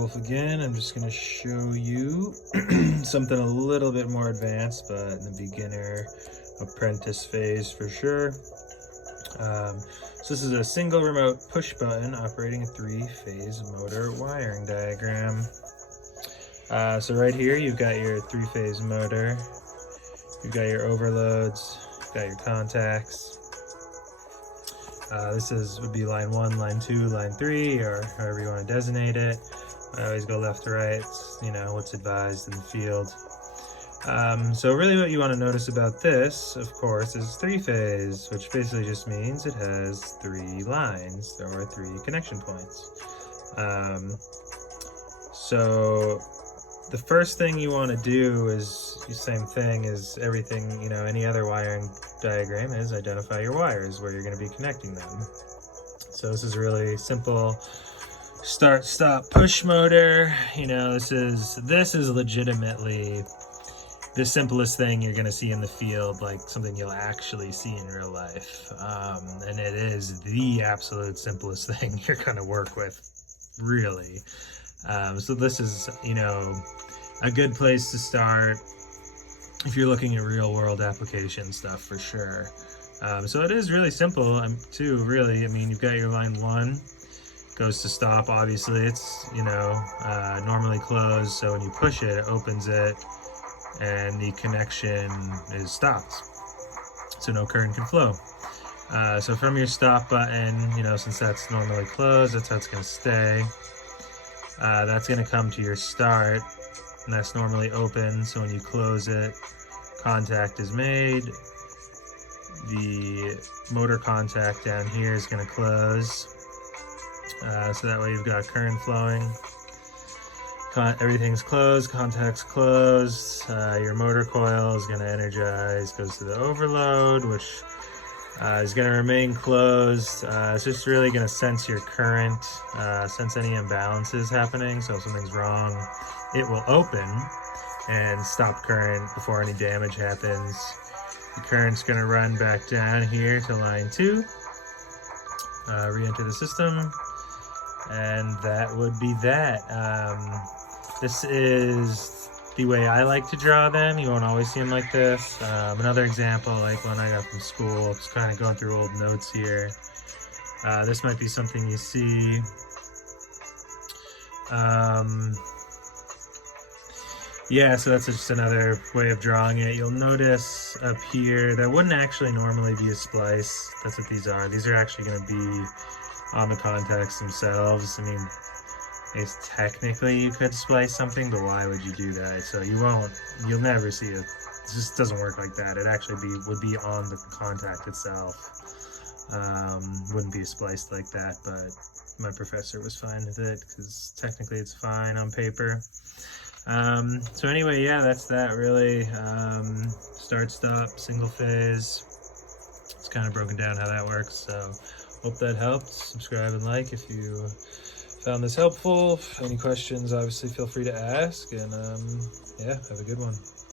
Again, I'm just going to show you something a little bit more advanced, but in the beginner apprentice phase for sure. So this is a single remote push button operating a 3-phase motor wiring diagram. So right here you've got your 3-phase motor, you've got your overloads, you've got your contacts. Would be line 1, line 2, line 3, or however you want to designate it. I always go left to right, what's advised in the field. So really what you want to notice about this, of course, is 3-phase, which basically just means it has 3 lines, or 3 connection points. So the first thing you want to do is the same thing as everything, any other wiring diagram is identify your wires, where you're going to be connecting them. So this is really simple. Start, stop, push motor. This is legitimately the simplest thing you're going to see in the field, like something you'll actually see in real life. And it is the absolute simplest thing you're going to work with, really. So this is, a good place to start if you're looking at real world application stuff for sure. So it is really simple too, really. You've got your line 1. Goes to stop. Obviously it's normally closed, so when you push it, it opens it and the connection is stopped, so no current can flow. So from your stop button, since that's normally closed, that's how it's going to stay. That's going to come to your start, and that's normally open, so when you close it, contact is made. The motor contact down here is going to close. So that way you've got current flowing, everything's closed, contact's closed, your motor coil is going to energize, goes to the overload, which is going to remain closed. It's just really going to sense your current, sense any imbalances happening, so if something's wrong, it will open and stop current before any damage happens. The current's going to run back down here to line 2, re-enter the system. And that would be that. This is the way I like to draw them. You won't always see them like this. Another example, like one I got from school, just kind of going through old notes here. This might be something you see. Yeah, so that's just another way of drawing it. You'll notice up here, that wouldn't actually normally be a splice. That's what these are. These are actually going to be on the contacts themselves. It's technically you could splice something, but why would you do that? So you'll never see it. It just doesn't work like that. It actually would be on the contact itself. Wouldn't be spliced like that, but my professor was fine with it because technically it's fine on paper. So anyway, yeah, that's that really. Start, stop, single phase. It's kind of broken down how that works, so hope that helped. Subscribe and like if you found this helpful. Any questions, obviously feel free to ask, and yeah, have a good one.